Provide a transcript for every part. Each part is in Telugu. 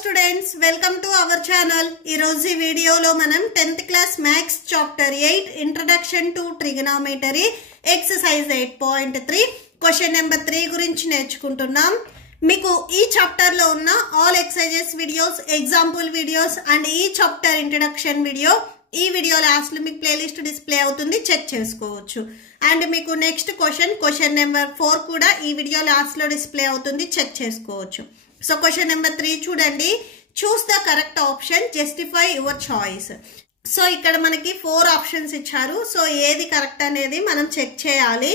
students, welcome to our channel. ఈ రోజు ఈ వీడియోలో మనం 10th class maths chapter 8 introduction to trigonometry exercise 8.3 question number 3 గురించి నేర్చుకుంటున్నాం. మీకు ఈ చాప్టర్ లో ఉన్న all exercises videos, example videos and ఈ చాప్టర్ ఇంట్రడక్షన్ వీడియో ఈ వీడియో లాస్ట్ లో మీకు ప్లేలిస్ట్ డిస్ప్లే అవుతుంది, చెక్ చేసుకోవచ్చు. అండ్ మీకు నెక్స్ట్ క్వశ్చన్ నెంబర్ 4 కూడా ఈ వీడియో లాస్ట్ లో డిస్ప్లే అవుతుంది, చెక్ చేసుకోవచ్చు. సో క్వశ్చన్ నెంబర్ 3 చూడండి. Choose the correct option, justify your choice. So ఇక్కడ మనకి 4 ఆప్షన్స్ ఇచ్చారు. సో ఏది కరెక్ట్ అనేది మనం చెక్ చేయాలి.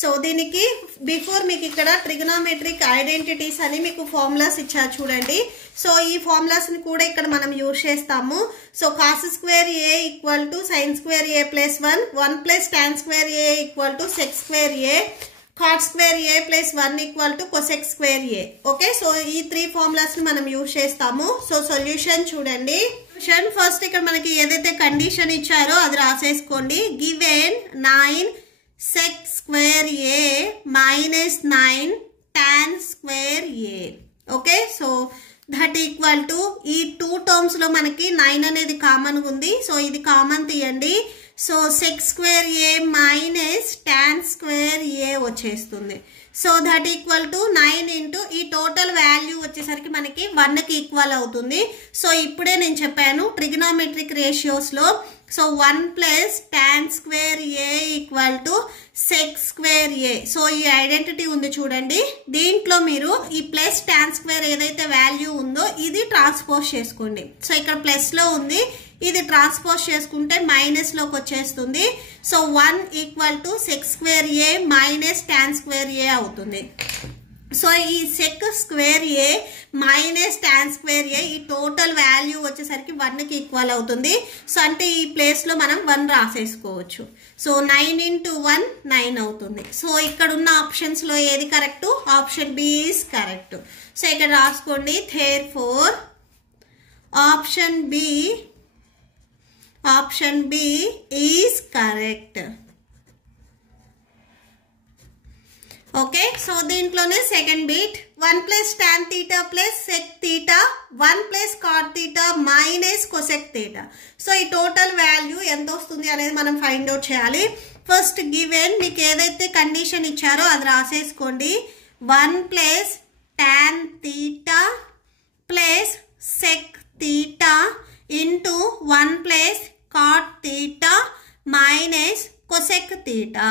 సో దీనికి బిఫోర్ మీకు ఇక్కడ ట్రిగనోమెట్రిక్ ఐడెంటిటీస్ అని మీకు ఫార్ములాస్ ఇచ్చారు చూడండి. సో ఈ ఫార్ములాస్ ని కూడా ఇక్కడ మనం యూజ్ చేస్తాము. So cos square a equal to sin square a plus 1 plus tan square a equal to sec square a, cot square a plus 1 equal to cosec square a. Okay, so ఈ 3 ఫార్ములాస్ ని మనం యూజ్ చేస్తాము. సో సొల్యూషన్ చూడండి. ఫస్ట్ ఇక్కడ మనకి ఏదైతే కండిషన్ ఇచ్చారో అది రాసేసుకోండి. Given 9 sec square a minus 9 tan square a. Okay, so that equal to ఈ 2 టర్మ్స్ లో మనకి 9 అనేది కామన్ ఉంది. సో ఇది కామన్ తీయండి. So sec square a minus tan square a వచ్చేస్తుంది. So that equal to 9 into ఈ టోటల్ వాల్యూ వచ్చేసరికి మనకి 1కి ఈక్వల్ అవుతుంది. సో ఇప్పుడే నేను చెప్పాను ట్రిగనోమెట్రిక్ రేషియోస్ లో. So 1 plus tan square a equal to sec square a. So ఈ ఐడెంటిటీ ఉంది చూడండి, దీంట్లో మీరు ఈ ప్లస్ టాన్ స్క్వేర్ ఏదైతే వాల్యూ ఉందో ఇది ట్రాన్స్పోజ్ చేసుకోండి. సో ఇక్కడ ప్లస్ లో ఉంది, ఇది ట్రాన్స్పోజ్ చేసుకుంటే మైనస్ లోకి వచ్చేస్తుంది. So 1 equal to sec square a minus tan square a అవుతుంది. సో ఈ sec square a minus tan square a ఈ టోటల్ వాల్యూ వచ్చేసరికి 1కి ఈక్వల్ అవుతుంది. సో అంటే ఈ ప్లేస్ లో మనం 1 రాసేసుకోవచ్చు. సో 9 ఇంటూ 1 9 అవుతుంది. సో ఇక్కడ ఉన్న ఆప్షన్స్ లో ఏది correct? Option B is correct. So ఇక్కడ రాసుకోండి. therefore option B is correct. Okay, so దీంట్లోనే second bit 1 plus tan theta plus sec theta 1 plus cot theta minus cosec theta. So ఈ టోటల్ వాల్యూ ఎంత వస్తుంది అనేది మనం ఫైండ్ అవుట్ చేయాలి. ఫస్ట్ గివెన్ మీకు ఏదైతే కండిషన్ ఇచ్చారో అది రాసేసుకోండి. 1 plus tan theta plus sec theta into 1 plus cot theta minus cosec theta.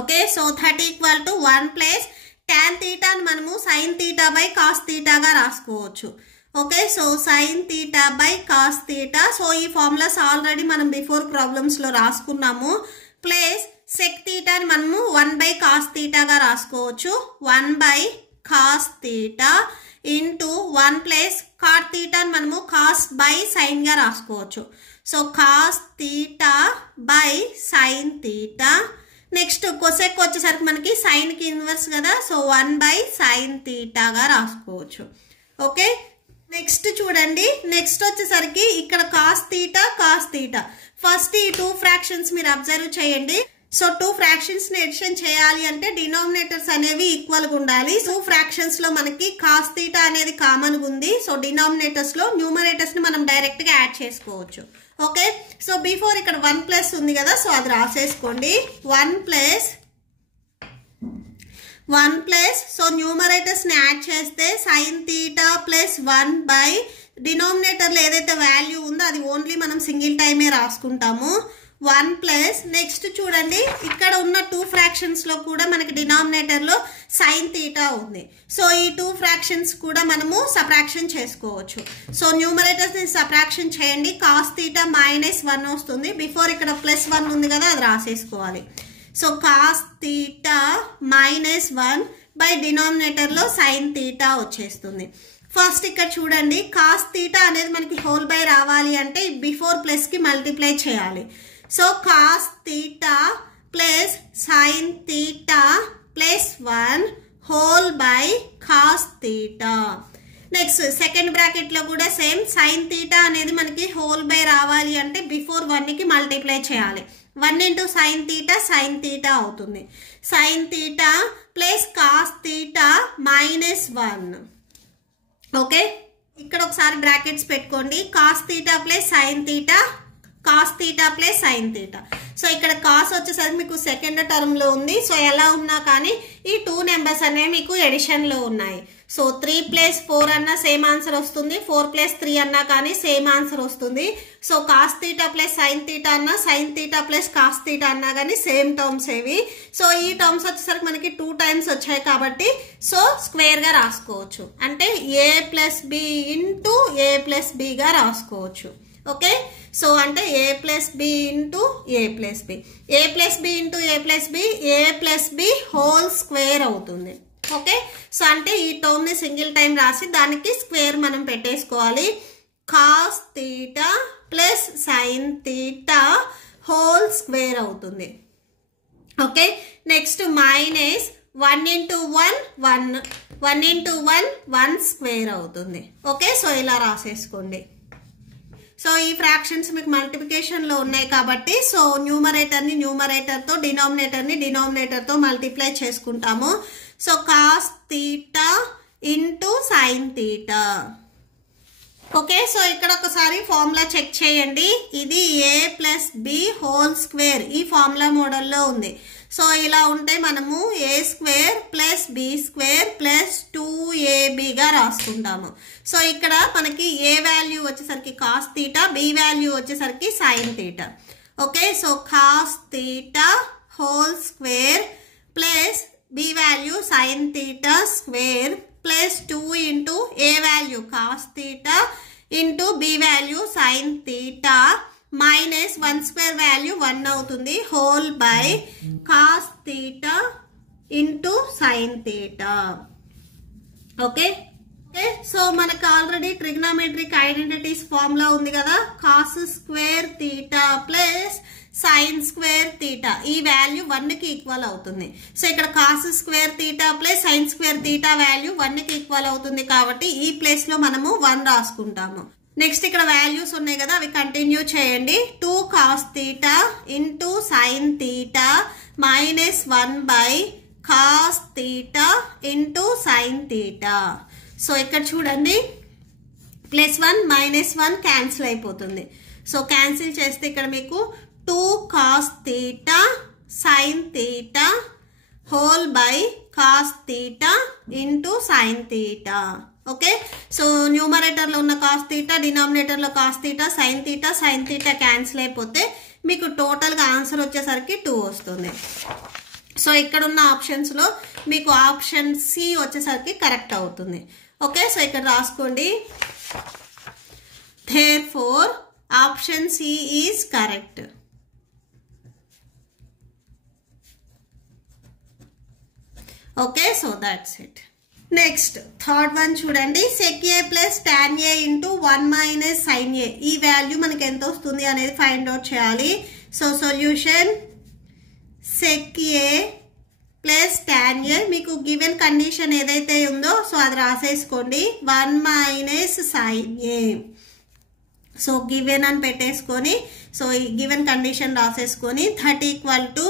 Okay, so that equal to 1 plus tan theta అని మనము సైన్ థీటా బై కాస్ థీటాగా రాసుకోవచ్చు. Okay, so sine theta by cos theta. So ఈ ఫార్ములాస్ ఆల్రెడీ మనం బిఫోర్ ప్రాబ్లమ్స్ లో రాసుకున్నాము. ప్లస్ సెక్ థీటా అని మనము 1 బై కాస్ థీటాగా రాసుకోవచ్చు. 1 by cos theta into 1 plus cot theta అని మనము కాస్ బై సైన్ గా రాసుకోవచ్చు. So cos theta by sin theta. Next cosec వచ్చేసరికి మనకి సైన్ కి ఇన్వర్స్ కదా, సో 1 బై సైన్ థీటాగా రాసుకోవచ్చు. ఓకే, నెక్స్ట్ చూడండి. నెక్స్ట్ వచ్చేసరికి ఇక్కడ కాస్ థీటా. ఫస్ట్ ఈ 2 ఫ్రాక్షన్స్ మీరు అబ్జర్వ్ చేయండి. సో 2 ఫ్రాక్షన్స్ ని ఎడిషన్ చేయాలి అంటే డినామినేటర్స్ అనేవి ఈక్వల్ గా ఉండాలి. 2 ఫ్రాక్షన్స్ లో మనకి కాస్ థీటా అనేది కామన్ గా ఉంది. సో డినామినేటర్స్ లో న్యూమరేటర్స్ ని మనం డైరెక్ట్ గా యాడ్ చేసుకోవచ్చు. ఓకే, సో బిఫోర్ ఇక్కడ 1 ప్లస్ ఉంది కదా, సో అది రాసేసుకోండి. 1 ప్లస్ సో న్యూమరేటర్స్ ని యాడ్ చేస్తే sign theta plus 1 by denominator లో ఏదైతే వాల్యూ ఉందో అది ఓన్లీ మనం సింగిల్ టైమే రాసుకుంటాము. 1 ప్లస్ నెక్స్ట్ చూడండి ఇక్కడ ఉన్న 2 ఫ్రాక్షన్స్ లో కూడా మనకి డినామినేటర్ లో సైన్ థీటా ఉంది. సో ఈ 2 ఫ్రాక్షన్స్ కూడా మనము సబ్ట్రాక్షన్ చేసుకోవచ్చు. సో న్యూమరేటర్స్ ని సబ్ట్రాక్షన్ చేయండి. కాస్ థీటా మైనస్ 1 వస్తుంది. బిఫోర్ ఇక్కడ ప్లస్ 1 ఉంది కదా, అది రాసేసుకోవాలి. So cos theta minus 1 by denominator లో సైన్ థీటా వచ్చేస్తుంది. ఫస్ట్ ఇక్కడ చూడండి, కాస్ థీటా అనేది మనకి హోల్ బై రావాలి అంటే బిఫోర్ ప్లస్ కి మల్టిప్లై చేయాలి. So cos theta plus sine theta plus 1 whole by cos theta. Next second bracket లో కూడా సేమ్ సైన్ థీటా అనేది మనకి హోల్ బై రావాలి అంటే బిఫోర్ 1 కి మల్టిప్లై చేయాలి. 1 ఇంటూ సైన్ థీటా అవుతుంది. Sign theta plus cos theta minus 1. Okay, ఇక్కడ ఒకసారి బ్రాకెట్స్ పెట్టుకోండి. Cos theta plus sine theta, cos theta plus sine theta. So ఇక్కడ కాస్ వచ్చేసరికి మీకు సెకండ్ టర్మ్ లో ఉంది. సో ఎలా ఉన్నా కానీ ఈ 2 నెంబర్స్ అనేవి మీకు ఎడిషన్ లో ఉన్నాయి. సో 3 + 4 అన్నా సేమ్ ఆన్సర్ వస్తుంది, 4 + 3 అన్నా కానీ సేమ్ ఆన్సర్ వస్తుంది. So cos theta plus sine theta అన్నా, sine theta plus cos theta అన్నా కానీ సేమ్ టర్మ్స్ ఏవి. సో ఈ టర్మ్స్ వచ్చేసరికి మనకి 2 టైమ్స్ వచ్చాయి కాబట్టి సో స్క్వేర్ గా రాసుకోవచ్చు. అంటే a + b into a + b గా రాసుకోవచ్చు. ఓకే, సో అంటే a + b into a + b, a + b into a + b, a + b whole square అవుతుంది. ఓకే, సో అంటే ఈ టర్మ్ ని సింగిల్ టైం రాసి దానికి స్క్వేర్ మనం పెట్టేసుకోవాలి. Cos theta plus sine theta whole square అవుతుంది. ఓకే, నెక్స్ట్ మైనస్ 1 × 1 1, 1 × 1 1 స్క్వేర్ అవుతుంది. ఓకే, సో ఇలా రాసేసుకోండి. సో ఈ ఫ్రాక్షన్స్ మీకు మల్టిప్లికేషన్ లో ఉన్నాయి కాబట్టి సో న్యూమరేటర్ ని న్యూమరేటర్ తో, డినామినేటర్ ని డినామినేటర్ తో మల్టిప్లై చేసుకుంటాము. So cos theta into sine theta. Okay, so ఇక్కడ ఒకసారి ఫార్ములా చెక్ చేయండి. ఇది a + b హోల్ స్క్వేర్ ఈ ఫార్ములా మోడల్లో ఉంది. సో ఇలా ఉంటే మనము a² + b² + 2ab గా రాసుకుంటాము. సో ఇక్కడ మనకి a వాల్యూ వచ్చేసరికి కాస్ థీటా, b వాల్యూ వచ్చేసరికి sine theta. Okay, so cos theta whole square plus b value sine theta square plus 2 into a value cos theta into b value sine theta minus 1² value 1 అవుతుంది whole by cos theta into sine theta. Okay, okay, so మనకు ఆల్రెడీ ట్రిగ్నోమెట్రిక్ ఐడెంటిటీస్ ఫార్ములా ఉంది కదా, cos² theta plus sin² theta ఈ వాల్యూ 1 కి ఈక్వల్ అవుతుంది. సో ఇక్కడ cos² theta plus sin² theta value 1 కి ఈక్వల్ అవుతుంది కాబట్టి ఈ ప్లేస్ లో మనము 1 రాసుకుంటాము. నెక్స్ట్ ఇక్కడ వాల్యూస్ ఉన్నాయి కదా, అవి కంటిన్యూ చేయండి. 2 cos theta into sin theta minus 1 by cos theta into sin theta. So ఇక్కడ చూడండి +1 -1 క్యాన్సిల్ అయిపోతుంది. సో క్యాన్సిల్ చేస్తే ఇక్కడ మీకు 2 cos theta sin theta whole by cos theta into sin theta. Okay, so numerator లో ఉన్న cos థీటా, డినామినేటర్ లో cos theta, sin theta cancel అయిపోతే మీకు టోటల్ గా ఆన్సర్ వచ్చేసరికి 2 వస్తుంది. సో ఇక్కడ ఉన్న ఆప్షన్స్ లో మీకు ఆప్షన్ సి వచ్చేసరికి కరెక్ట్ అవుతుంది. ఓకే, సో ఇక్కడ రాసుకోండి. therefore option C is correct. Okay, so that's it. Next third one చూడండి. sec a plus tan a into 1 minus sin a ఈ వాల్యూ మనకి ఎంత వస్తుంది అనేది ఫైండ్ అవుట్ చేయాలి. So solution sec a plus tan a మీకు గివెన్ కండిషన్ ఏదైతే ఉందో సో అది రాసేసుకోండి. 1 minus sin a. So given అని పెట్టేసుకొని సో ఈ గివెన్ కండిషన్ రాసేసుకొని that equal to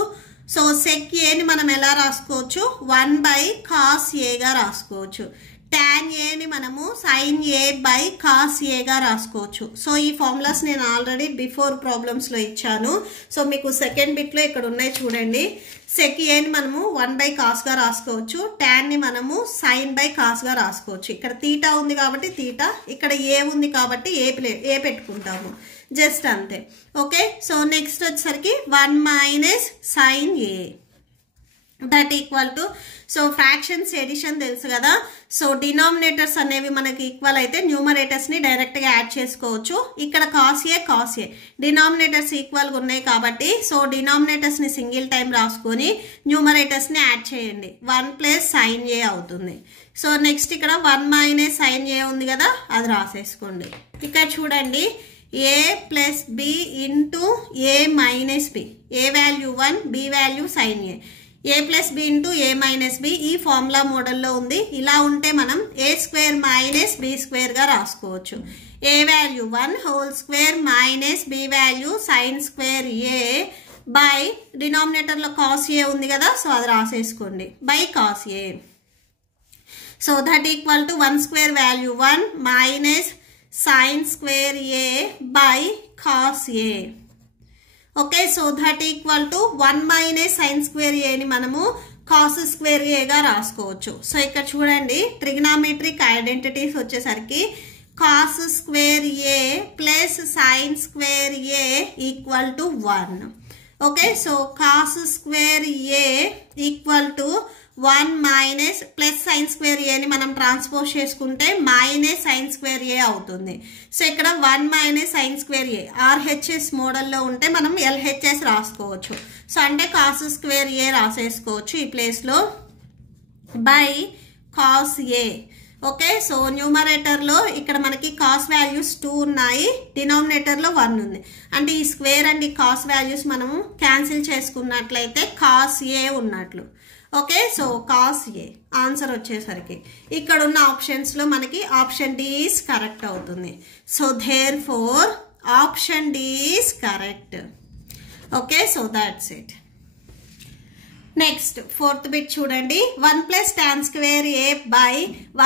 so sec a ని మనం ఎలా రాసుకోవచ్చు, 1 బై cos a గా రాసుకోవచ్చు. tan a ని మనము sin a by cos a గా రాసుకోవచ్చు. సో ఈ ఫార్ములాస్ నేను ఆల్రెడీ బిఫోర్ ప్రాబ్లమ్స్ లో ఇచ్చాను. సో మీకు సెకండ్ బిట్ లో ఇక్కడ ఉన్నాయి చూడండి. sec a ని మనము 1 బై cos గా రాసుకోవచ్చు, tan ని మనము sin బై cos గా రాసుకోవచ్చు. ఇక్కడ తీటా ఉంది కాబట్టి తీటా, ఇక్కడ a ఉంది కాబట్టి ఏ పెట్టుకుంటాము జస్ట్ అంతే. ఓకే, సో నెక్స్ట్ వచ్చేసరికి 1 minus sin a that equal to so fractions addition తెలుసు కదా. సో డినామినేటర్స్ అనేవి మనకి ఈక్వల్ అయితే న్యూమరేటర్స్ ని డైరెక్ట్ గా యాడ్ చేసుకోవచ్చు. ఇక్కడ cos a డినామినేటర్స్ ఈక్వల్ గా ఉన్నాయి కాబట్టి సో డినామినేటర్స్ ని సింగిల్ టైం రాసుకొని న్యూమరేటర్స్ ని యాడ్ చేయండి. 1 ప్లస్ sin a అవుతుంది. సో నెక్స్ట్ ఇక్కడ 1 మైనస్ sin a ఉంది కదా, అది రాసేసుకోండి. ఇక్కడ చూడండి a plus b into a minus b, a value 1, b value sin a plus b into a minus b ఈ ఫార్ములా మోడల్లో ఉంది. ఇలా ఉంటే మనం a² మైనస్ b² గా రాసుకోవచ్చు. a value 1 whole square minus b value sin² a by denominator లో cos a ఉంది కదా, సో అది రాసేసుకోండి by cos a. So that equal to 1² value 1 minus sin square a by cos a. Okay, so that equal to 1 minus sine square ఏని మనము కాస్ స్క్వేర్ ఏగా రాసుకోవచ్చు. సో ఇక్కడ చూడండి ట్రిగ్నామెట్రిక్ ఐడెంటిటీస్ వచ్చేసరికి cos square a plus sine square a equal to 1. Okay, so cos square a equal to 1 minus plus sine square ఏని మనం ట్రాన్స్పోజ్ చేసుకుంటే మైనస్ సైన్ స్క్వేర్ ఏ అవుతుంది. సో ఇక్కడ 1 మైనస్ సైన్ స్క్వేర్ ఏ ఆర్హెచ్ఎస్ మోడల్లో ఉంటే మనం ఎల్హెచ్ఎస్ రాసుకోవచ్చు. సో అంటే కాస్ స్క్వేర్ ఏ రాసేసుకోవచ్చు ఈ ప్లేస్లో by cos A. Okay, so న్యూమరేటర్లో ఇక్కడ మనకి కాస్ వాల్యూస్ 2 ఉన్నాయి, డినామినేటర్లో 1 ఉంది. అంటే ఈ స్క్వేర్ అండ్ ఈ కాస్ వాల్యూస్ మనము క్యాన్సిల్ చేసుకున్నట్లయితే కాస్ ఏ ఉన్నట్లు. Okay, so cos a answer వచ్చేసరికి ఇక్కడ ఉన్న ఆప్షన్స్లో మనకి ఆప్షన్ డి ఈస్ కరెక్ట్ అవుతుంది. So therefore option D is correct. Okay, so that's it. Next fourth bit చూడండి, 1 plus tan square a by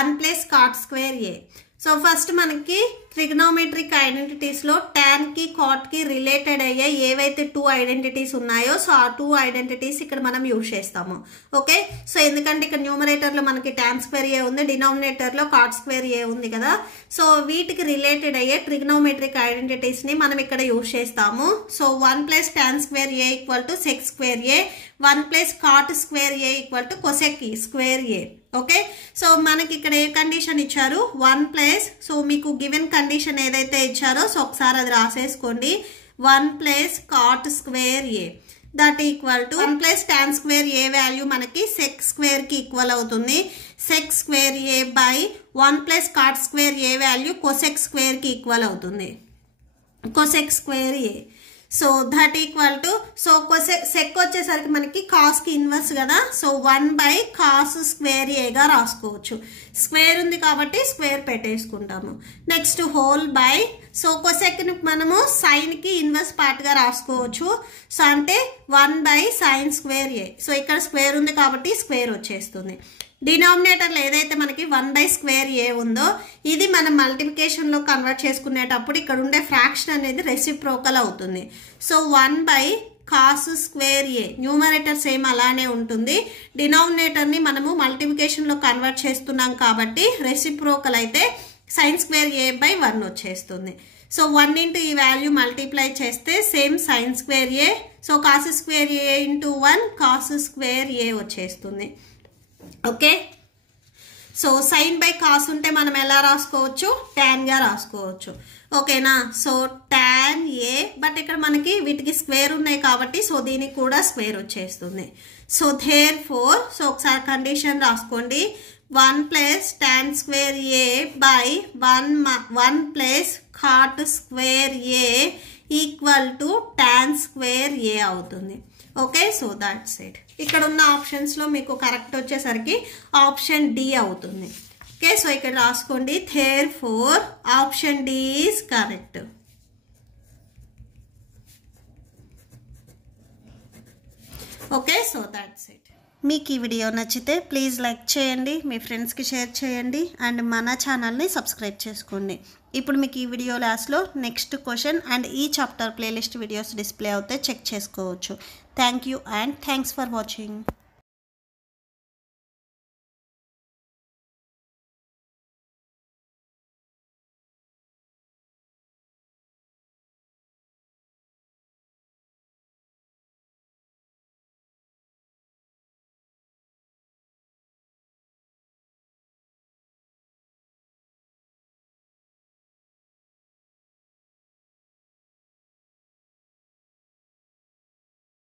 1 plus cot square a. So first మనకి ట్రిగ్నోమెట్రిక్ ఐడెంటిటీస్లో టాన్కి కాట్కి రిలేటెడ్ అయ్యే ఏవైతే 2 ఐడెంటిటీస్ ఉన్నాయో సో ఆ 2 ఐడెంటిటీస్ ఇక్కడ మనం యూజ్ చేస్తాము. ఓకే, సో ఎందుకంటే ఇక్కడ న్యూమరేటర్లో మనకి టాన్ స్క్వేర్ ఏ ఉంది, డినామినేటర్లో కాట్ స్క్వేర్ ఏ ఉంది కదా. సో వీటికి రిలేటెడ్ అయ్యే ట్రిగ్నోమెట్రిక్ ఐడెంటిటీస్ని మనం ఇక్కడ యూజ్ చేస్తాము. So 1 plus tan square a equal to sec square a, 1 plus cot square a equal to cosec square a. Okay, so మనకి ఇక్కడ ఏ కండిషన్ ఇచ్చారు 1 ప్లస్, సో మీకు గివెన్ కండిషన్ ఏదైతే ఇచ్చారో సో ఒకసారి అది రాసేసుకోండి. 1 plus cot square a that equal to 1 plus tan square a value మనకి సెక్ స్క్వేర్ కి ఈక్వల్ అవుతుంది. Sec square a by 1 plus cot square a value cosec square కి ఈక్వల్ అవుతుంది, cosec square a. So that equal to, so sec వచ్చేసరికి మనకి కాస్ కి ఇన్వర్స్ కదా, సో 1 బై కాస్ స్క్వేర్ ఏగా రాసుకోవచ్చు. స్క్వేర్ ఉంది కాబట్టి స్క్వేర్ పెట్టేసుకుంటాము. Next whole by, so cosec ని మనము సైన్ కి ఇన్వర్స్ పార్ట్ గా రాసుకోవచ్చు. సో అంటే 1 by sine square a. So ఇక్కడ స్క్వేర్ ఉంది కాబట్టి స్క్వేర్ వచ్చేస్తుంది. డినామినేటర్లో ఏదైతే మనకి 1 బై స్క్వేర్ ఏ ఉందో ఇది మనం మల్టిప్లికేషన్లో కన్వర్ట్ చేసుకునేటప్పుడు ఇక్కడ ఉండే ఫ్రాక్షన్ అనేది రెసిప్రోకల్ అవుతుంది. So 1 by cos square A numerator same అలానే ఉంటుంది, డినామినేటర్ని మనము మల్టిప్లికేషన్లో కన్వర్ట్ చేస్తున్నాం కాబట్టి రెసిప్రోకల్ అయితే సైన్ స్క్వేర్ ఏ బై 1 వచ్చేస్తుంది. సో 1 ఇంటూ ఈ వాల్యూ మల్టిప్లై చేస్తే same sin square a, so cos square a into 1 cos square a వచ్చేస్తుంది. Okay, so sin by cos ఉంటే మనం ఎలా రాసుకోవచ్చు, టాన్గా రాసుకోవచ్చు. ఓకేనా, సో టాన్ ఏ, బట్ ఇక్కడ మనకి వీటికి స్క్వేర్ ఉన్నాయి కాబట్టి సో దీనికి కూడా స్క్వేర్ వచ్చేస్తుంది. సో దేర్ ఫోర్, సో ఒకసారి కండిషన్ రాసుకోండి, 1 plus tan square a by 1 plus cot square a equal to tan square a అవుతుంది. Okay, so that's it. ఇక్కడ ఉన్న ఆప్షన్స్లో మీకు కరెక్ట్ వచ్చేసరికి ఆప్షన్ డి అవుతుంది. ఓకే, సో ఇక్కడ రాసుకోండి, therefore option D is correct. Okay, so that's it. మీకు ఈ వీడియో నచ్చితే ప్లీజ్ లైక్ చేయండి, మీ ఫ్రెండ్స్కి షేర్ చేయండి అండ్ మన ఛానల్ని సబ్స్క్రైబ్ చేసుకోండి. ఇప్పుడు మీకు ఈ వీడియో లాస్ట్లో నెక్స్ట్ క్వశ్చన్ అండ్ ఈ చాప్టర్ ప్లేలిస్ట్ వీడియోస్ డిస్ప్లే అవుతే చెక్ చేసుకోవచ్చు. Thank you and thanks for watching.